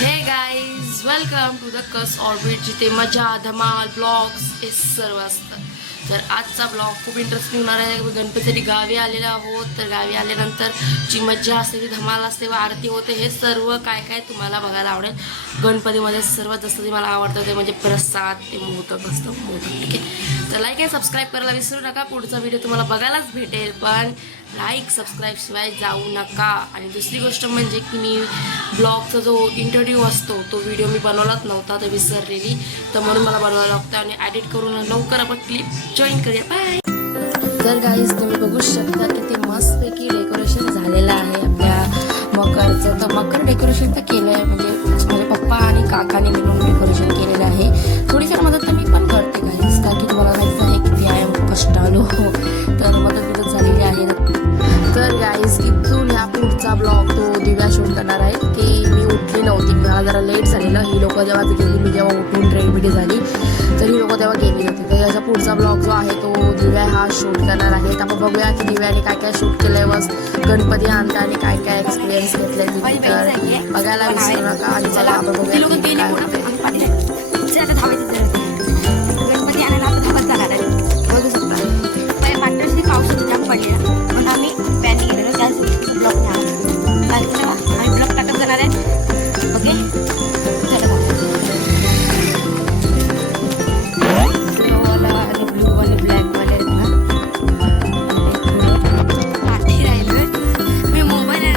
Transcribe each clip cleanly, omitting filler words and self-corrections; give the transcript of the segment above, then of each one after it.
हे guys welcome to the कस orbit, जिथे मजा धमाल ब्लॉग्स हे सर्व असतं. तर आजचा ब्लॉग खूप इंटरेस्टिंग होणार आहे. गणपतीसाठी गावी आलेलो आहोत. तर गावी आल्यानंतर जी मजा असते, ती धमाल असते व आरती होते, हे सर्व काय काय तुम्हाला बघायला आवडेल. गणपतीमध्ये सर्वात जास्त जे मला आवडतं ते म्हणजे प्रसाद, ते मोदक असतं. मोदक ठीक आहे. तर लाईक आणि सबस्क्राईब करायला विसरू नका. पुढचा व्हिडिओ तुम्हाला बघायलाच भेटेल, पण लाईक सबस्क्राईब शिवाय जाऊ नका. आणि दुसरी गोष्ट म्हणजे की मी ब्लॉगचा जो इंटरव्ह्यू असतो तो व्हिडिओ मी बनवलाच नव्हता, तर विसरलेली, तर म्हणून मला बनवायला लागतं आणि एडिट करून लवकर आपण क्लिप जॉईन करूया. बाय. तर गाईज तुम्ही बघू शकता किती मस्तपैकी डेकोरेशन झालेलं आहे आपल्या मकरचं. तर मकर डेकोरेशन तर केलं आहे, म्हणजे माझे पप्पा आणि काकाने मिळून डेकोरेशन केलेलं आहे. थोडीफार मदत तर मी पण करते गाईज, कारण की तुम्हाला माहिती आहे किती आहे कष्टाळू, तर मदत झालेली आहे. तर गाईज इथून ह्या पुढचा ब्लॉग तो दिव्या शूट करणार आहे. की मी उठली नव्हती, मला जरा लेट झालेलं. ही लोक जेव्हा गेली, मी जेव्हा उठून रेडमिडी झाली, तर ही लोक तेव्हा गेली होती. तर याचा पुढचा ब्लॉग जो आहे तो दिव्या हा शूट करणार आहे. तर आपण बघूया की दिव्याने काय काय शूट केलंय, बस गणपती आणता आणि काय काय एक्सपिरियन्स घेतलाय तिथे. तर बघायला विसरू नका. आणि चला आपण बघूया गणपती आणायला धावत जाणार आहे. बघू शकता पाठवशी पाऊस जाम पडलेला, म्हणून आम्ही पॅन गेलेलो त्याच ब्लॉकने आम्ही ब्लॉक टाकत जाणार आहे. ओके, ब्लू वाले ब्लॅक वाले आहेत ना, पाठी राहिलं मी मोबाईल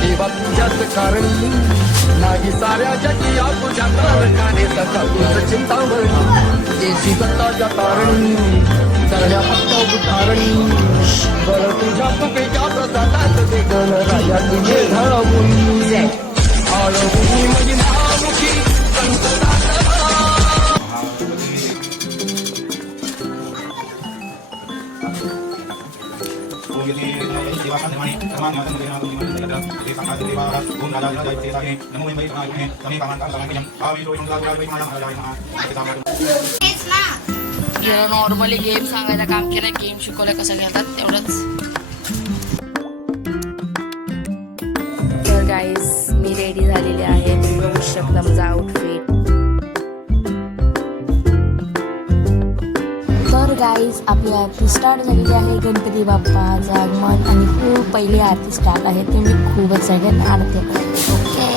देवा तुझ्याच कारणी नाही साऱ्या जगी तुझ्या कारणाने सका तुझ चिंतामणी देशी सत्ताच्या तारणी सगळ्या फक्त उदाहरणी बर तुझ्या तुपेच्या प्रसादात ते गणराया तुझे धळवून आळवून म्हणजे नामुखी नॉर्मली गेम सांगायचं काम केलंय, गेम शिकवलंय कसं घेतात तेवढंच. गाईस मी रेडी झालेली आहे, तुम्ही बघू शकता माझा आउटफिट. तर गाईज आपली आरती स्टार्ट झालेली आहे. गणपती बाप्पाचं आगमन आणि खूप पहिली आरती स्टार्ट आहे, ते मी खूप एक्सायटेड आरती. ओके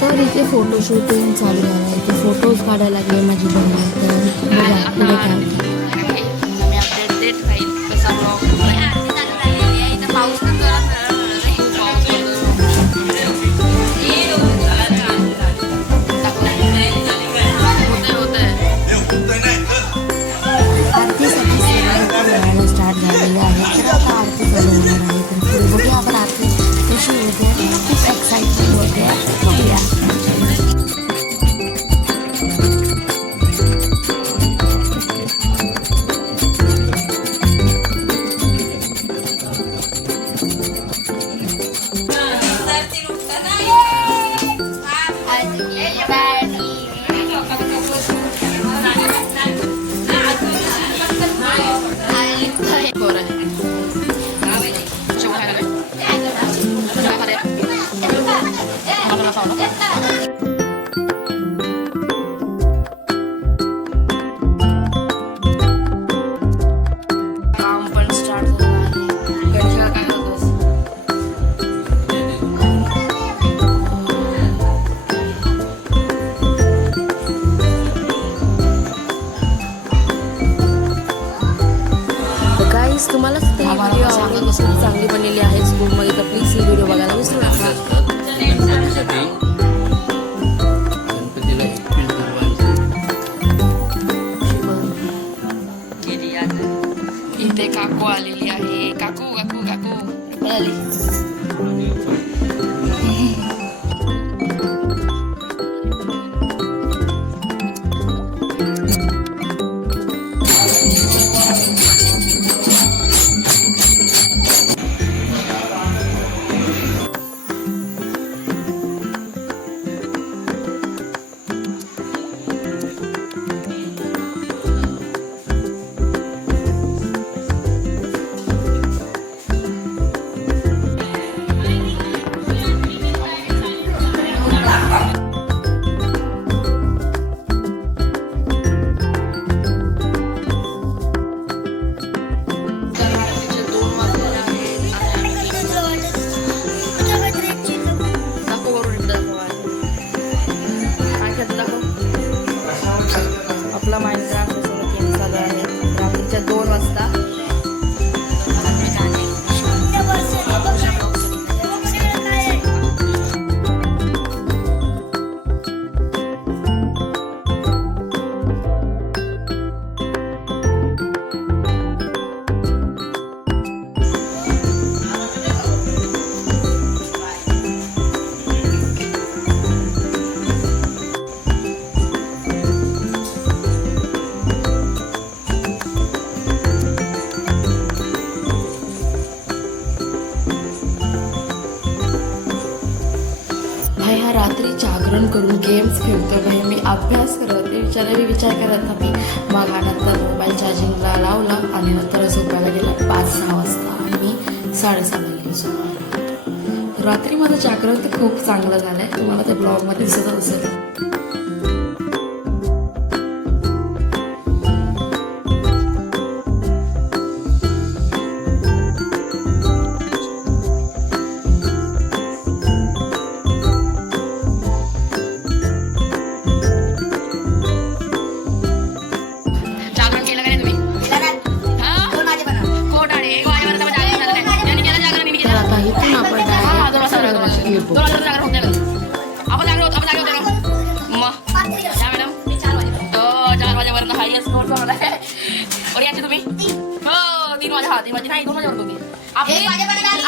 तर इथे फोटोशूटिंग चालू आहे, इथे फोटोज काढायला लागले माझी बहीण. तर बघा पुढे काय मी अपडेट देत राहील कसा ब्लॉग. पाऊस आरतीसाठी स्टार्ट झालेली आहे. तर आता आरती चालू होणार आहे. तर पुढे बघूया आपण आरती कशी होते. खूप एक्साइटमेंट होते. बघूया. काम पण स्टार्ट झालं आहे. गणेशाला काय करतोस? गाईस तुम्हालाच ती व्हिडिओ आवडत असेल, चांगली बनलेली आहे स्कूलमध्ये, तर प्लीज ही व्हिडिओ बघायला विसरू नका. इथे काकू आलेली आहे. काकू काकू काकू आली. आपला माइनक्राफ्ट गेम चालू आहे. रात्रीच्या 2 वाजता. हा रात्री जागरण करून गेम्स खेळतो भाई. मी अभ्यास करत होते, मी विचार करत होते. मग नंतर मोबाईल चार्जिंगला लावला आणि नंतर झोपायला गेला 5-6 वाजता आणि मी 7:30ला गेली झोपायला. रात्री माझं जागरण तर खूप चांगलं झालं आहे, तुम्हाला त्या ब्लॉगमध्ये दिसत असेल.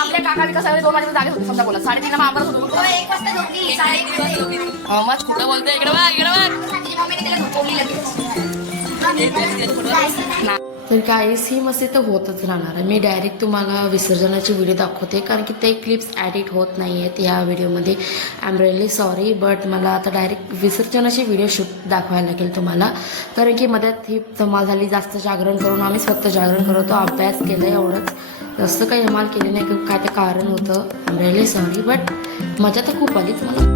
आपल्या काका विकास 2 वाजेपर्यंत जागे होते. समजा बोला 3:30 मग आंबरच होतो. मग कुठं बोलतोय? इकडे बघ. तर काहीच ही मस्ती तर होतच राहणार आहे. मी डायरेक्ट तुम्हाला विसर्जनाची व्हिडिओ दाखवते कारण की ते क्लिप्स ॲडिट होत नाही आहेत या व्हिडिओमध्ये. I am really sorry, but मला आता डायरेक्ट विसर्जनाची व्हिडिओ शूट दाखवायला लागेल तुम्हाला. कारण की मध्यात ही धमाल झाली, जास्त जागरण करून आम्हीच फक्त जागरण करत होतो, अभ्यास केलं आहे एवढंच, जास्त काही धमाल केली नाही. काय ते कारण होतं, I am really sorry, but मजा तर खूप आलीच मला.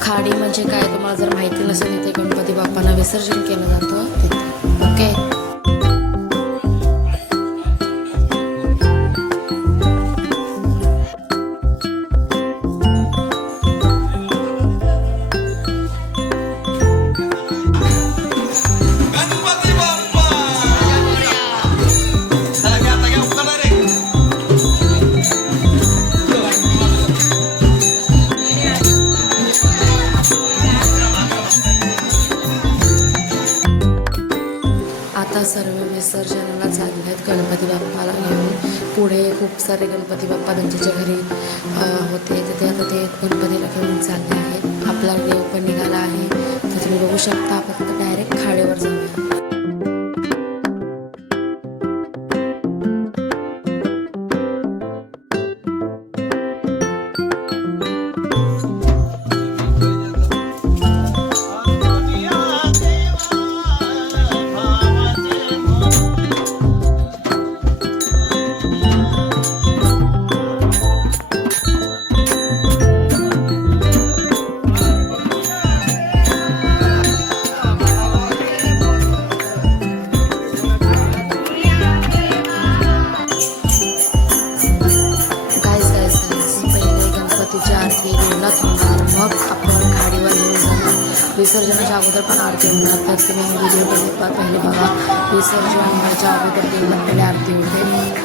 खाडी म्हणजे काय तुम्हाला जर माहिती नसेल, इथे गणपती बाप्पांना विसर्जन केलं जातं तिथे. ओके, आता सर्व विसर्जनाला चालले आहेत गणपती बाप्पाला घेऊन. पुढे खूप सारे गणपती बाप्पा त्यांच्या घरी होते, तिथे आता ते गणपतीला घेऊन चालले आहेत. आपला देव पण निघाला आहे, तर तुम्ही बघू शकता. आपण आता डायरेक्ट खाडीवर जाऊया. मग आपण खाडीवर घेऊन जाणार. विसर्जनाच्या अगोदर पण आरती होणार, तर तुम्ही व्हिडिओ पहिले बघा. विसर्जनाच्या अगोदर देवळात पहिले आरती होते.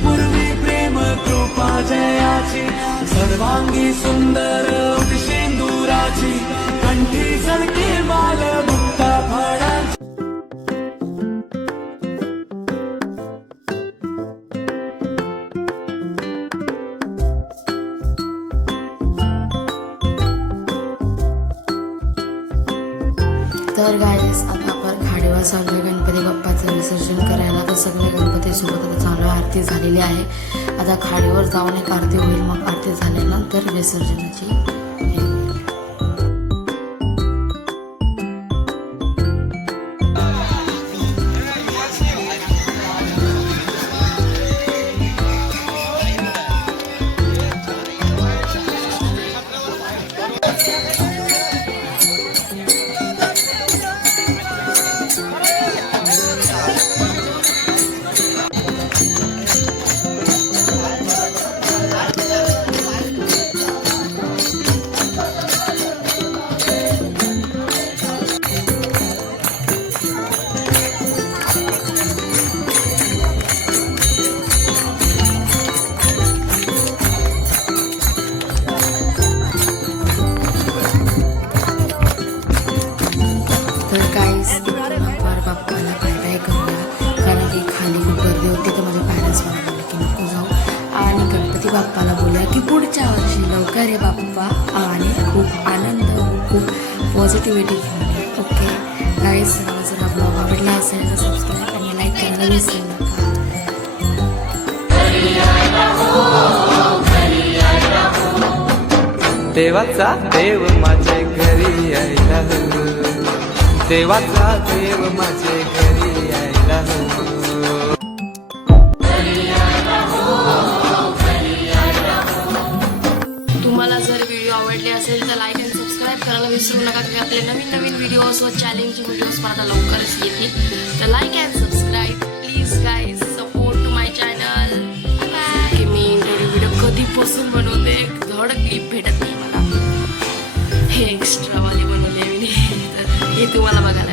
पूर्वी प्रेम कृपा जयाची, सर्वांगी सुंदर सिंदुराची, कंठी सणके माल मुक्ता फळाची. तर गाईस आता आपण खाडीवर चाललोय गणपती बाप्पाचं विसर्जन करायला. तर सगळे गणपतीसोबत आता चालू आरती झालेली आहे. आता खाडीवर जाऊन एक आरती होईल, मग आरती झाल्यानंतर विसर्जनाची बाप्पाला बोलूया की पुढच्या वर्षी लवकर रे बाप्पा आणि खूप आनंद, खूप पॉझिटिव्हिटी घेऊन. ओके गाईज, जर हा ब्लॉग आवडला असेल तर सबस्क्राईब आणि लाईक करायला विसरू नका. देवाचा देव माझे घरी यायला हवं, देवाचा देव माझे घरी यायला हवं. तुम्हाला जर व्हिडिओ आवडले असेल तर लाईक आणि सबस्क्राईब करायला विसरू नका, की आपले नवीन नवीन व्हिडिओज व चॅलेंजिंग व्हिडिओज पाहता लवकरच येतील. तर like and subscribe please guys, support to my channel. की मी व्हिडिओ कधीपासून बनवते, धड क्लिप भेटत नाही मला. हे एक्स्ट्रावाले बनवले मी, तर हे तुम्हाला बघायला